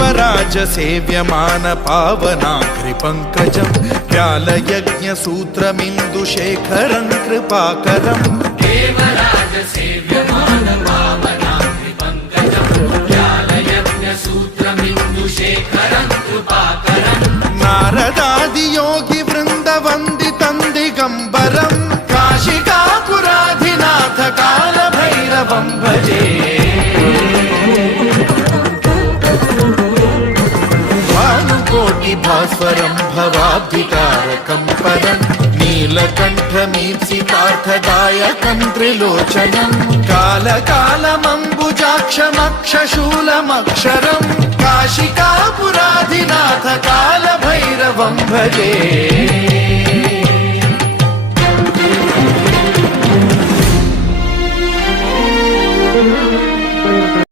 देवराज सेव्यमान पावनाघ्रिपङ्कजं व्यालयज्ञसूत्रमिन्दुशेखरं कृपाकरं देवराज सेव्यमान पावनाघ्रिपङ्कजं व्यालयज्ञसूत्रमिन्दुशेखरं कृपाकरं नारदादियोगि वृन्दवन्दितं दिगम्बरं काशिकापुराधिनाथ कालभैरवं भजे भास्वरं भवाब्धितारकं परं नीलकण्ठमीप्सितार्थदायकं त्रिलोचनं कालकालमम्बुजाक्षमक्षशूलमक्षरं काशिकापुराधिनाथ कालभैरवं भजे।